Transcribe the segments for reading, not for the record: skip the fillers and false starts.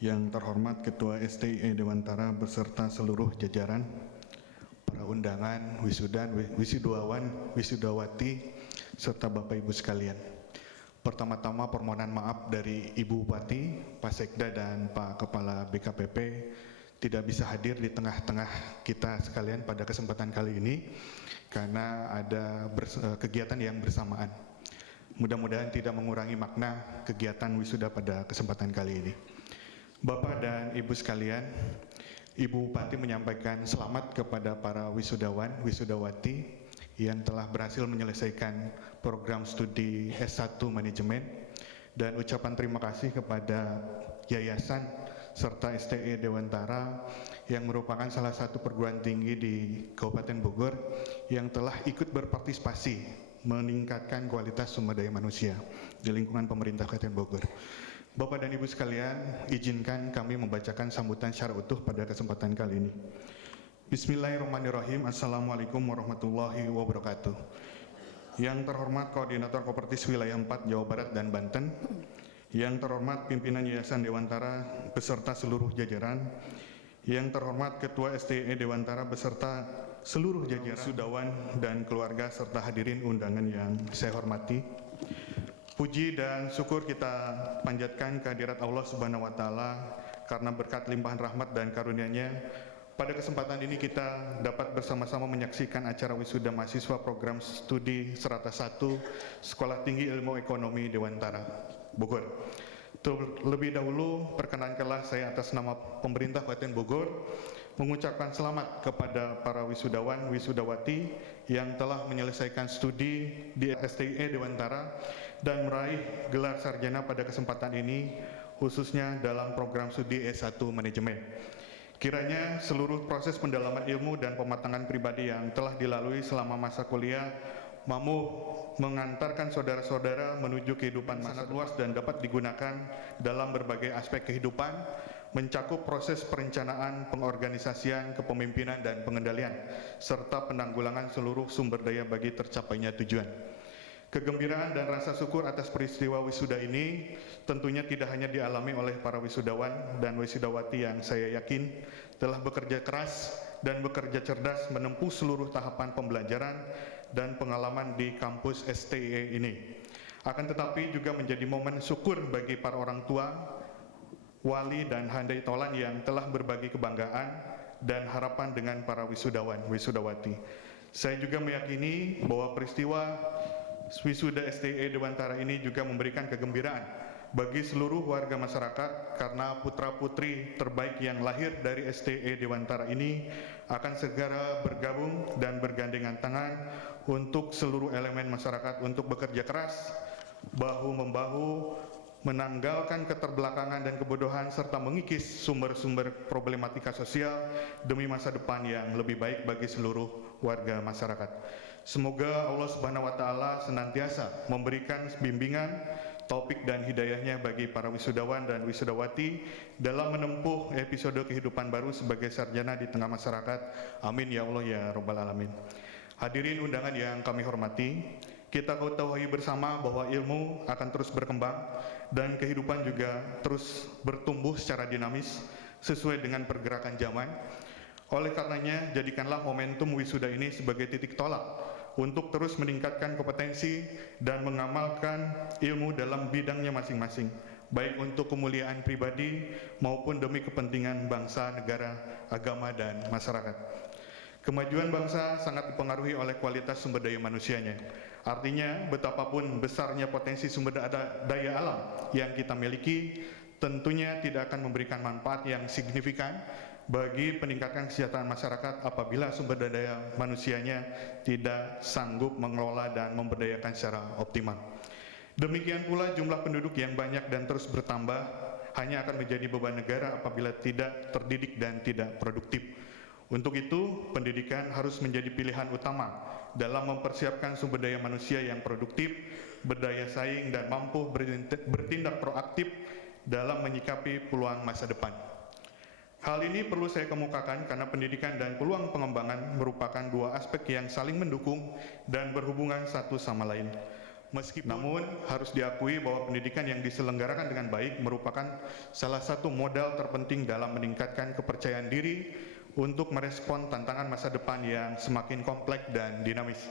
Yang terhormat Ketua STIE Dewantara beserta seluruh jajaran, para undangan, wisudawan, wisudawati, serta Bapak Ibu sekalian. Pertama-tama permohonan maaf dari Ibu Bupati, Pak Sekda, dan Pak Kepala BKPP tidak bisa hadir di tengah-tengah kita sekalian pada kesempatan kali ini karena ada kegiatan yang bersamaan. Mudah-mudahan tidak mengurangi makna kegiatan wisuda pada kesempatan kali ini. Bapak dan Ibu sekalian, Ibu Bupati menyampaikan selamat kepada para wisudawan, wisudawati yang telah berhasil menyelesaikan program studi S1 Manajemen, dan ucapan terima kasih kepada Yayasan serta STIE Dewantara yang merupakan salah satu perguruan tinggi di Kabupaten Bogor yang telah ikut berpartisipasi meningkatkan kualitas sumber daya manusia di lingkungan pemerintah Kabupaten Bogor. Bapak dan Ibu sekalian, izinkan kami membacakan sambutan secara utuh pada kesempatan kali ini. Bismillahirrahmanirrahim. Assalamualaikum warahmatullahi wabarakatuh. Yang terhormat Koordinator Kopertis Wilayah 4 Jawa Barat dan Banten, yang terhormat pimpinan Yayasan Dewantara beserta seluruh jajaran, yang terhormat Ketua STIE Dewantara beserta seluruh jajaran, wisudawan dan keluarga, serta hadirin undangan yang saya hormati. Puji dan syukur kita panjatkan kehadirat Allah Subhanahu wa Ta'ala karena berkat limpahan rahmat dan karunia-Nya. Pada kesempatan ini kita dapat bersama-sama menyaksikan acara wisuda mahasiswa program studi Serata 1 Sekolah Tinggi Ilmu Ekonomi Dewantara Bogor. Terlebih dahulu perkenankanlah saya atas nama pemerintah Kabupaten Bogor mengucapkan selamat kepada para wisudawan, wisudawati yang telah menyelesaikan studi di STIE Dewantara dan meraih gelar sarjana pada kesempatan ini, khususnya dalam program studi S1 Manajemen. Kiranya seluruh proses pendalaman ilmu dan pematangan pribadi yang telah dilalui selama masa kuliah mampu mengantarkan saudara-saudara menuju kehidupan masa luas dan dapat digunakan dalam berbagai aspek kehidupan, mencakup proses perencanaan, pengorganisasian, kepemimpinan, dan pengendalian, serta penanggulangan seluruh sumber daya bagi tercapainya tujuan. Kegembiraan dan rasa syukur atas peristiwa wisuda ini tentunya tidak hanya dialami oleh para wisudawan dan wisudawati yang saya yakin telah bekerja keras dan bekerja cerdas menempuh seluruh tahapan pembelajaran dan pengalaman di kampus STIE ini. Akan tetapi juga menjadi momen syukur bagi para orang tua, wali dan handai tolan yang telah berbagi kebanggaan dan harapan dengan para wisudawan, wisudawati. Saya juga meyakini bahwa peristiwa wisuda STIE Dewantara ini juga memberikan kegembiraan bagi seluruh warga masyarakat karena putra-putri terbaik yang lahir dari STIE Dewantara ini akan segera bergabung dan bergandengan tangan untuk seluruh elemen masyarakat untuk bekerja keras, bahu-membahu, menanggalkan keterbelakangan dan kebodohan, serta mengikis sumber-sumber problematika sosial demi masa depan yang lebih baik bagi seluruh warga masyarakat. Semoga Allah Subhanahu wa Ta'ala senantiasa memberikan bimbingan, taufik dan hidayahnya bagi para wisudawan dan wisudawati dalam menempuh episode kehidupan baru sebagai sarjana di tengah masyarakat. Amin ya Allah ya Rabbal Alamin. Hadirin undangan yang kami hormati, kita ketahui bersama bahwa ilmu akan terus berkembang dan kehidupan juga terus bertumbuh secara dinamis sesuai dengan pergerakan zaman. Oleh karenanya, jadikanlah momentum wisuda ini sebagai titik tolak untuk terus meningkatkan kompetensi dan mengamalkan ilmu dalam bidangnya masing-masing, baik untuk kemuliaan pribadi maupun demi kepentingan bangsa, negara, agama, dan masyarakat. Kemajuan bangsa sangat dipengaruhi oleh kualitas sumber daya manusianya. Artinya, betapapun besarnya potensi sumber daya alam yang kita miliki, tentunya tidak akan memberikan manfaat yang signifikan bagi peningkatan kesejahteraan masyarakat apabila sumber daya manusianya tidak sanggup mengelola dan memberdayakan secara optimal. Demikian pula jumlah penduduk yang banyak dan terus bertambah hanya akan menjadi beban negara apabila tidak terdidik dan tidak produktif. Untuk itu, pendidikan harus menjadi pilihan utama dalam mempersiapkan sumber daya manusia yang produktif, berdaya saing, dan mampu bertindak proaktif dalam menyikapi peluang masa depan. Hal ini perlu saya kemukakan karena pendidikan dan peluang pengembangan merupakan dua aspek yang saling mendukung dan berhubungan satu sama lain. Namun harus diakui bahwa pendidikan yang diselenggarakan dengan baik merupakan salah satu modal terpenting dalam meningkatkan kepercayaan diri untuk merespon tantangan masa depan yang semakin kompleks dan dinamis.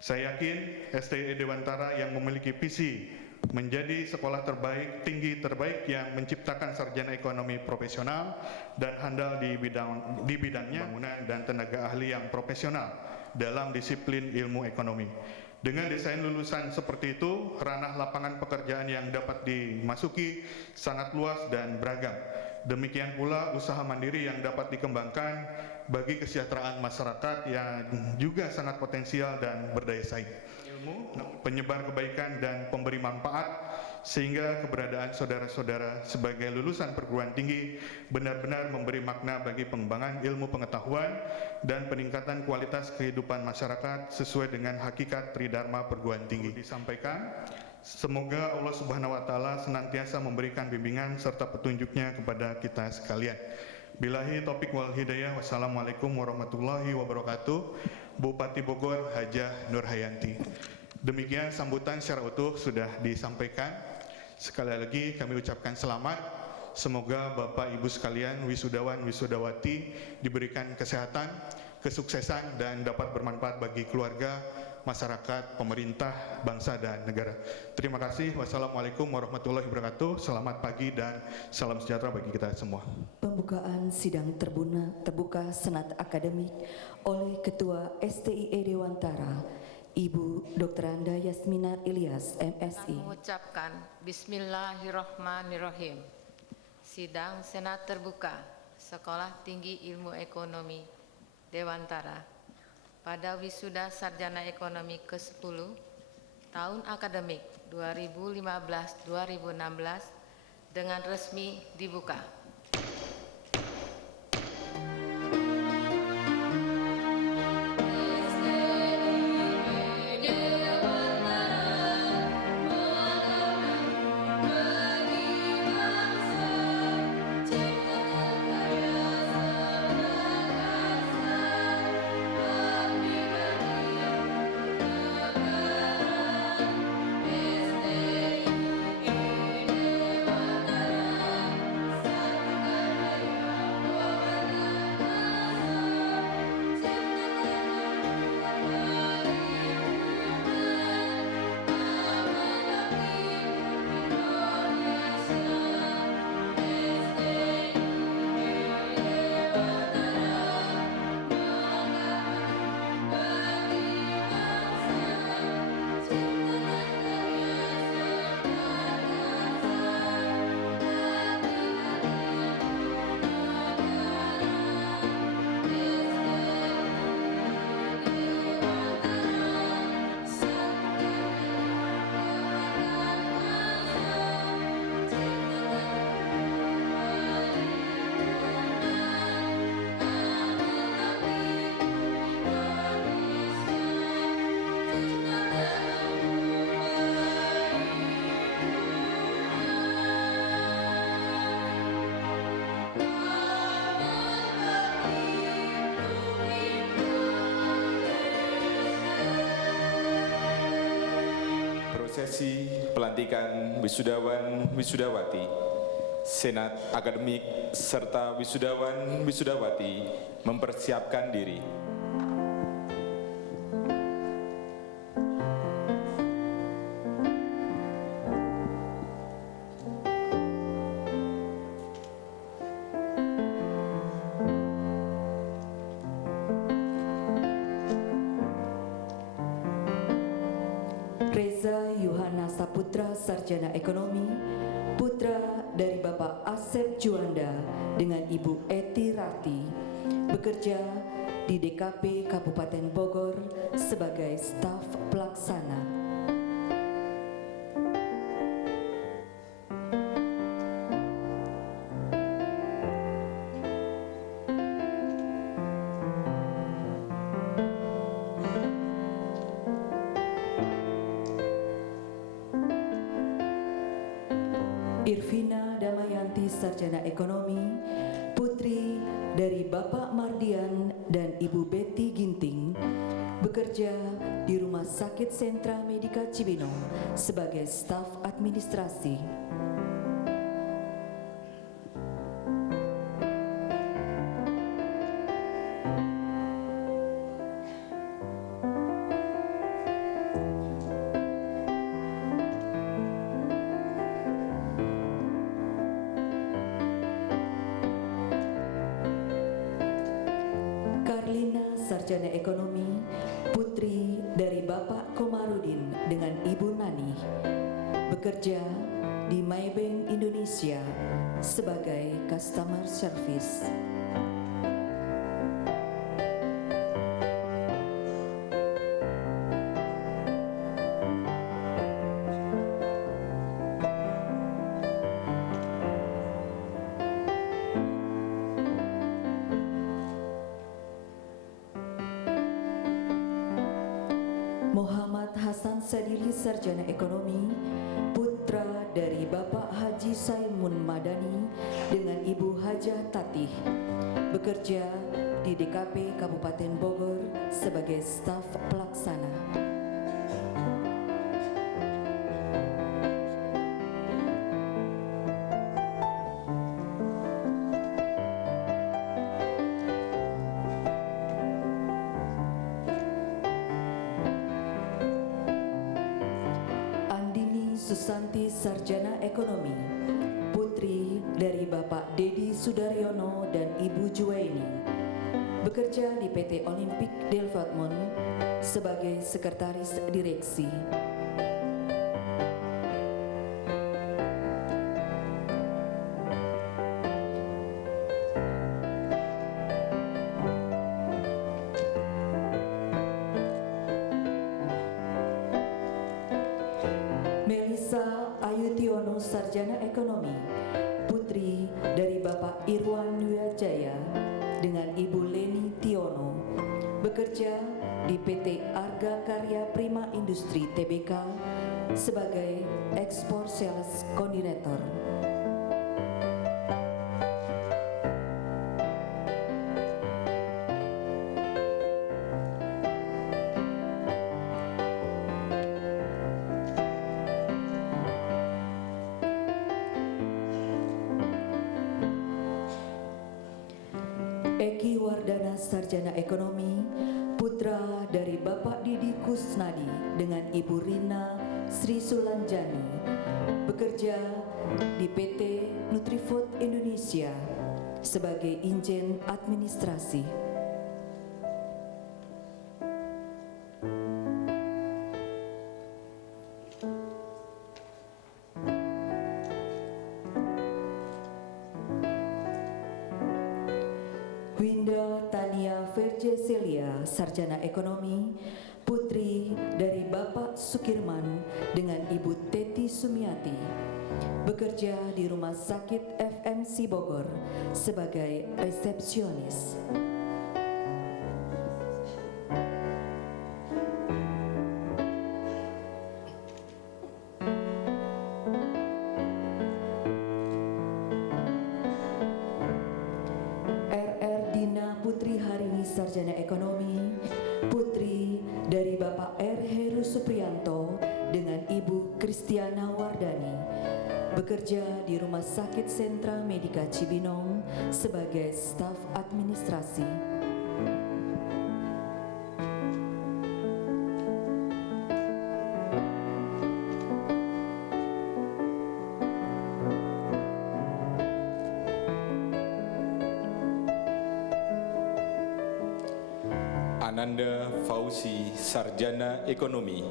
Saya yakin STI Dewantara yang memiliki visi menjadi sekolah terbaik, tinggi terbaik yang menciptakan sarjana ekonomi profesional dan handal di bidangnya, bangunan dan tenaga ahli yang profesional dalam disiplin ilmu ekonomi. Dengan desain lulusan seperti itu, ranah lapangan pekerjaan yang dapat dimasuki sangat luas dan beragam. Demikian pula usaha mandiri yang dapat dikembangkan bagi kesejahteraan masyarakat yang juga sangat potensial dan berdaya saing. Ilmu, penyebar kebaikan dan pemberi manfaat, sehingga keberadaan saudara-saudara sebagai lulusan perguruan tinggi benar-benar memberi makna bagi pengembangan ilmu pengetahuan dan peningkatan kualitas kehidupan masyarakat sesuai dengan hakikat Tridharma perguruan tinggi. Disampaikan, semoga Allah Subhanahu wa Ta'ala senantiasa memberikan bimbingan serta petunjuknya kepada kita sekalian. Billahi taufiq wal hidayah. Wassalamualaikum warahmatullahi wabarakatuh. Bupati Bogor Hajah Nurhayanti. Demikian sambutan secara utuh sudah disampaikan. Sekali lagi kami ucapkan selamat. Semoga Bapak Ibu sekalian, wisudawan, wisudawati diberikan kesehatan, kesuksesan dan dapat bermanfaat bagi keluarga, masyarakat, pemerintah, bangsa dan negara. Terima kasih. Wassalamualaikum warahmatullahi wabarakatuh. Selamat pagi dan salam sejahtera bagi kita semua. Pembukaan sidang terbuka Senat Akademik oleh Ketua STIE Dewantara, Ibu Dr. Anda Yasmina Ilyas, MSI. Mengucapkan Bismillahirrahmanirrahim. Sidang Senat Terbuka Sekolah Tinggi Ilmu Ekonomi Dewantara pada wisuda sarjana ekonomi ke-10 tahun akademik 2015-2016 dengan resmi dibuka. Prosesi pelantikan wisudawan wisudawati Senat Akademik serta wisudawan wisudawati mempersiapkan diri. Reza Yuhana Saputra, Sarjana Ekonomi, putra dari Bapak Asep Juanda dengan Ibu Eti Rati, bekerja di DKP Kabupaten Bogor sebagai staf pelaksana. Irvina Damayanti, Sarjana Ekonomi, putri dari Bapak Mardian dan Ibu Betty Ginting bekerja di Rumah Sakit Sentra Medika Cibinong sebagai staf administrasi. Sarjana Ekonomi, putri dari Bapak Komarudin dengan Ibu Nani, bekerja di Maybank Indonesia sebagai customer service. Muhammad Hasan Sadili, Sarjana Ekonomi, putra dari Bapak Haji Saimun Madani dengan Ibu Hajah Tatih, bekerja di DKP Kabupaten Bogor sebagai staf pelaksana. Susanti, Sarjana Ekonomi, putri dari Bapak Dedi Sudaryono dan Ibu Juwaini, bekerja di PT Olimpik Delvatmon sebagai sekretaris direksi. Melisa Ayutiono, Sarjana Ekonomi, putri dari Bapak Irwan Wijaya dengan Ibu Leni Tiono, bekerja di PT Arga Karya Prima Industri Tbk sebagai Export Sales Coordinator. Eki Wardana, Sarjana Ekonomi, putra dari Bapak Didi Kusnadi dengan Ibu Rina Sri Sulanjani, bekerja di PT Nutrifood Indonesia sebagai Injen Administrasi. Winda Tania Vergeselia, Sarjana Ekonomi, putri dari Bapak Sukirman dengan Ibu Teti Sumiati, bekerja di Rumah Sakit FMC Bogor sebagai resepsionis. Putri Harini, Sarjana Ekonomi, putri dari Bapak R. Heru Supriyanto dengan Ibu Kristiana Wardani, bekerja di Rumah Sakit Sentra Medika Cibinong sebagai staf administrasi. Ananda Fauzi, Sarjana Ekonomi,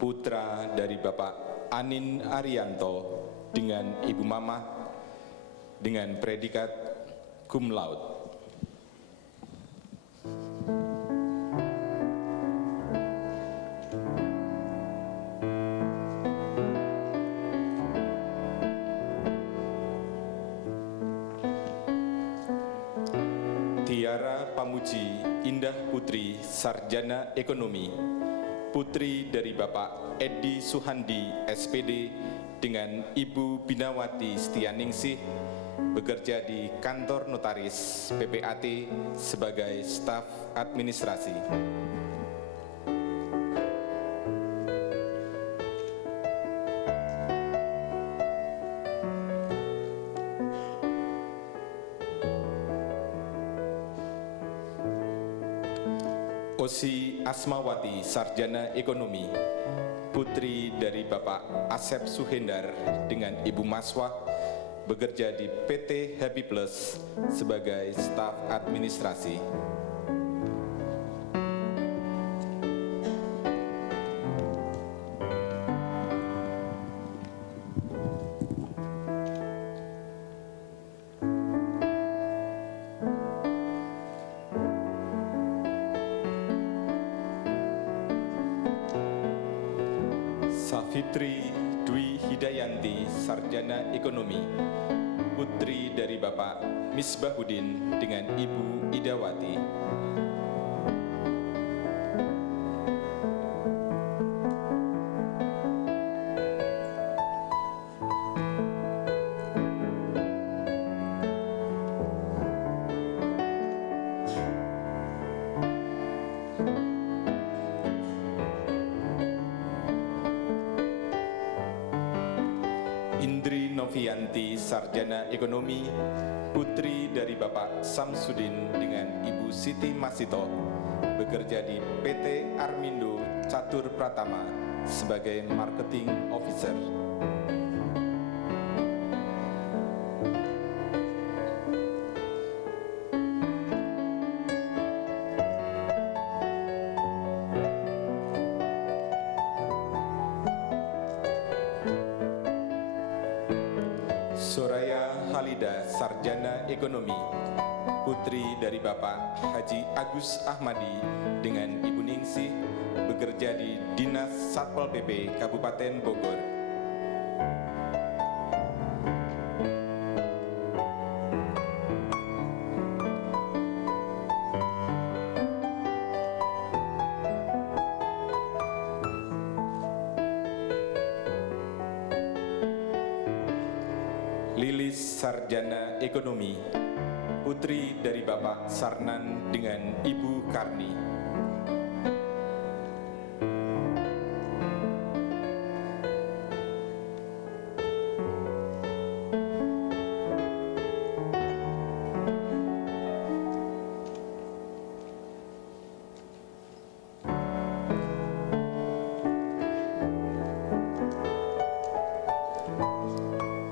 putra dari Bapak Anin Arianto dengan Ibu Mamah dengan predikat cum laude. Tiara Pamuji Indah Putri, Sarjana Ekonomi, putri dari Bapak Edi Suhandi, SPD dengan Ibu Binawati Setianingsih bekerja di kantor notaris PPAT sebagai staf administrasi. Osi Asmawati, sarjana ekonomi, putri dari Bapak Asep Suhendar dengan Ibu Maswah, bekerja di PT Happy Plus sebagai staf administrasi. Safitri Dwi Hidayanti, sarjana ekonomi, putri dari Bapak Misbahudin dengan Ibu Idawati. Indri Novianti, sarjana ekonomi, putri dari Bapak Samsudin dengan Ibu Siti Masito, bekerja di PT Armindo Catur Pratama sebagai marketing officer. Soraya Halida, sarjana ekonomi, putri dari Bapak Haji Agus Ahmadi dengan Ibu Ningsih, bekerja di Dinas Satpol PP Kabupaten Bogor. Lilis, sarjana ekonomi, putri dari Bapak Sarnan dengan Ibu Karni.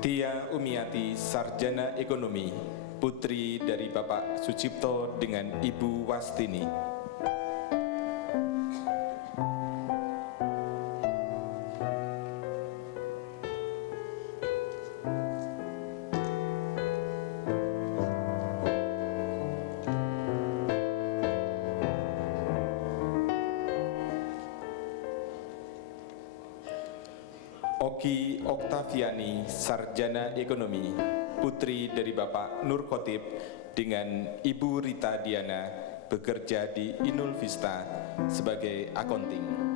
Tia Umiati, sarjana ekonomi, putri dari Bapak Sucipto dengan Ibu Wastini. Oki Oktaviani, sarjana ekonomi, putri dari Bapak Nur Khotib dengan Ibu Rita Diana, bekerja di Inul Vista sebagai akunting.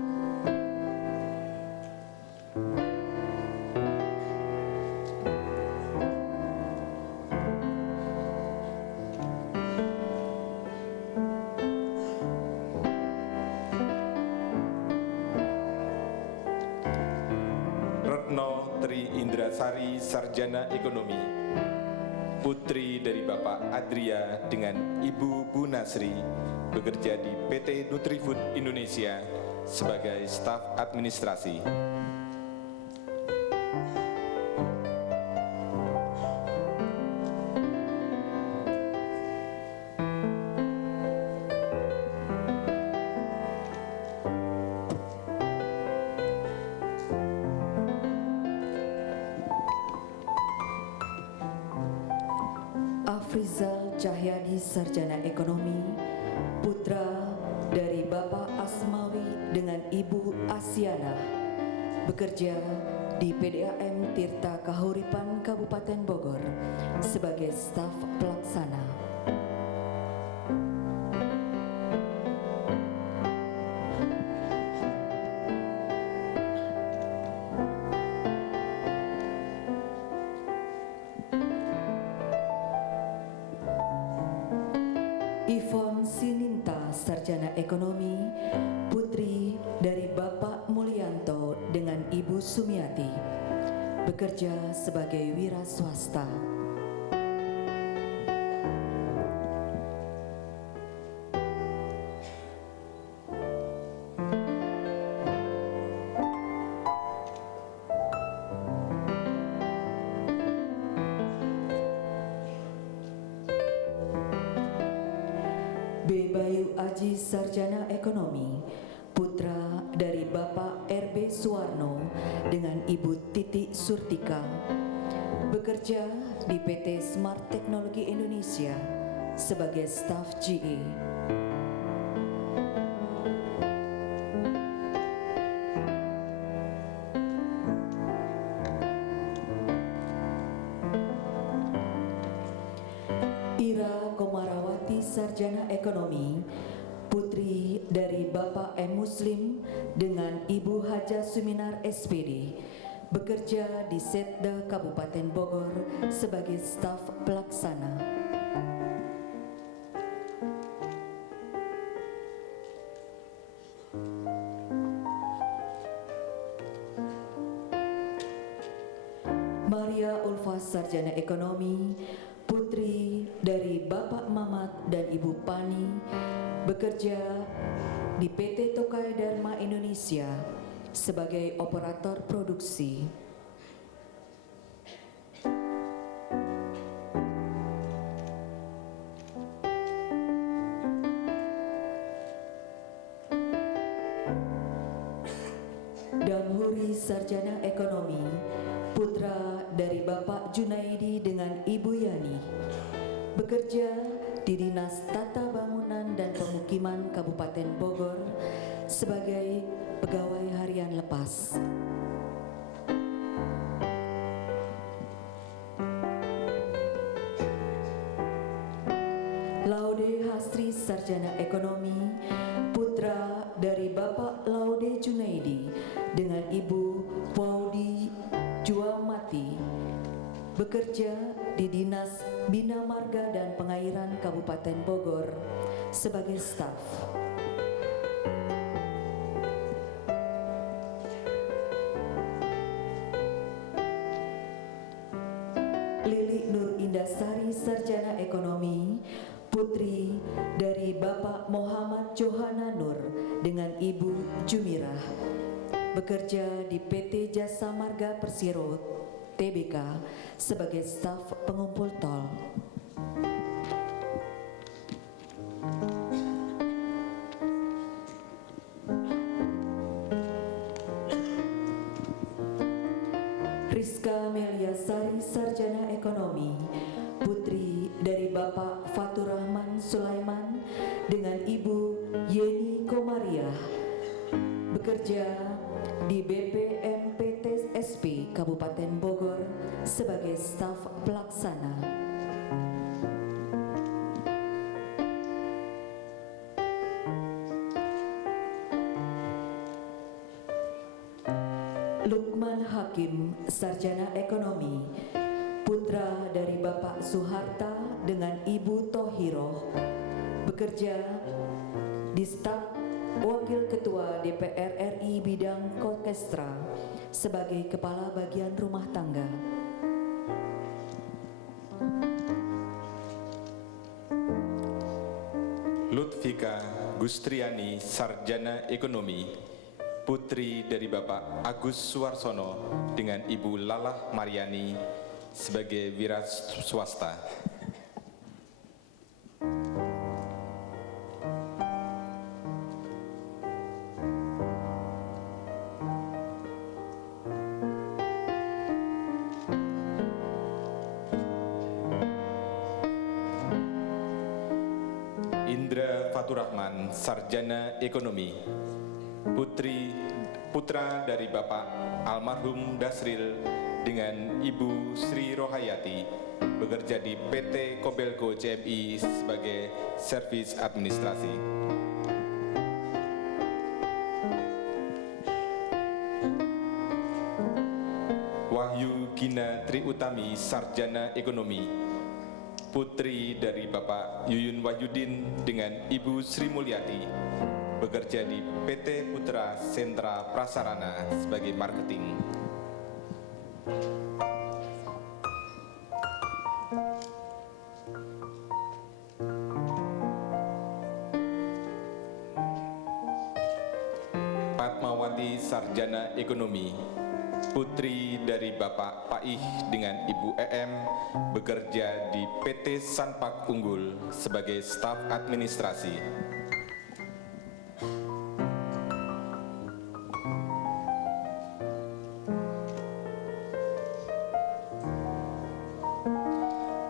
Retno Tri Indrasari, sarjana ekonomi, putri dari Bapak Adria dengan Ibu Bu Nasri, bekerja di PT Nutrifood Indonesia sebagai staf administrasi. Afrizal Cahyadi, sarjana ekonomi, putra dari Bapak Asmawi dengan Ibu Asiana, bekerja di PDAM Tirta Kahuripan Kabupaten Bogor sebagai staf pelaksana. Ivon Sininta, Sarjana Ekonomi, putri dari Bapak Mulyanto dengan Ibu Sumiati, bekerja sebagai wira swasta. B. Bayu Aji, Sarjana Ekonomi, putra dari Bapak RB Suwarno dengan Ibu Titi Surtika, bekerja di PT Smart Teknologi Indonesia sebagai staf GE. Ira Komarawati, Sarjana Ekonomi, putri dari Bapak M. Muslim dengan Ibu Haja Suminar SPD, bekerja di Setda Kabupaten Bogor sebagai staf pelaksana. Maria Ulfa, Sarjana Ekonomi, putri dari Bapak Mamat dan Ibu Pani, bekerja di PT Tokai Dharma Indonesia sebagai operator produksi. Damhuri, Sarjana Ekonomi, putra dari Bapak Junaidi dengan Ibu Yani, bekerja di Dinas Tata Bangunan dan Pemukiman Kabupaten Bogor sebagai pegawai harian lepas. Laude Hasri, Sarjana Ekonomi, putra dari Bapak Laude Junaidi dengan Ibu Paudi Juamati, bekerja di Dinas Bina Marga dan Pengairan Kabupaten Bogor sebagai staf. Lili Nur Indasari, Sarjana Ekonomi, putri dari Bapak Muhammad Johana Nur dengan Ibu Jumirah, bekerja di PT Jasa Marga Persero TBK sebagai staf pengumpul tol. Rizka Meliasari, Sarjana Ekonomi, putri dari Bapak Fatur Rahman Sulaiman dengan Ibu Yeni Komariah, bekerja di BPMPTSP Kabupaten Bogor sebagai staf pelaksana. Lukman Hakim, Sarjana Ekonomi, putra dari Bapak Suharta dengan Ibu Tohiroh, bekerja di staf Wakil Ketua DPR RI Bidang Kokestra sebagai Kepala Bagian Rumah Tangga. Lutfika Gustriani, Sarjana Ekonomi, putri dari Bapak Agus Suwarsono dengan Ibu Lalah Mariani sebagai wira swasta. Indra Faturrahman, Sarjana Ekonomi, putra dari Bapak almarhum Dasril dengan Ibu Sri Rohayati, bekerja di PT Kobelco CMI sebagai servis administrasi. Wahyu Gina Triutami, Sarjana Ekonomi, putri dari Bapak Yuyun Wahyudin dengan Ibu Sri Mulyati, bekerja di PT Putra Sentra Prasarana sebagai marketing. Fatmawati Sarjana Ekonomi, putri dari Bapak Paih dengan Ibu EM, bekerja di PT Sanpak Unggul sebagai staf administrasi.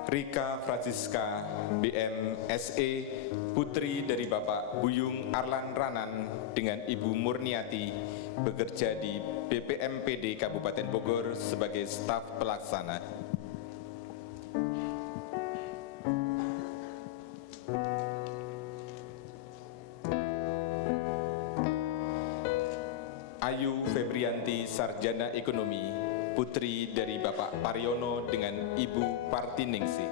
Rika Francisca BM SE, putri dari Bapak Buyung Arlan Ranan dengan Ibu Murniati, bekerja di BPMPD Kabupaten Bogor sebagai staf pelaksana. Ayu Febrianti Sarjana Ekonomi, putri dari Bapak Pariono dengan Ibu Partiningsih.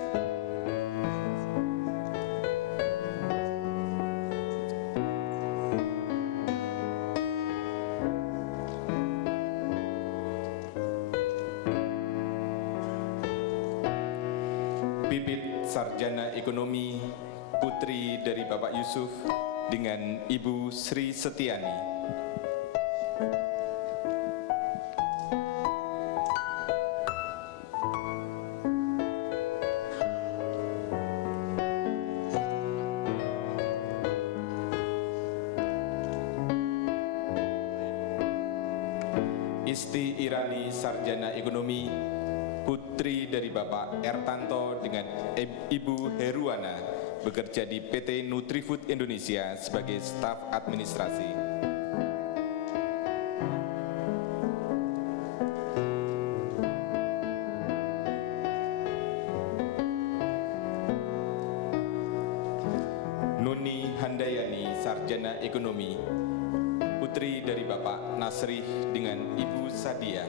Pipit Sarjana Ekonomi, putri dari Bapak Yusuf dengan Ibu Sri Setiani. Isti Irani Sarjana Ekonomi, putri dari Bapak Ertanto dengan Ibu Heruana, bekerja di PT Nutrifood Indonesia sebagai staf administrasi. Nuni Handayani Sarjana Ekonomi, putri dari Bapak Nasrih dengan Ibu Sadia.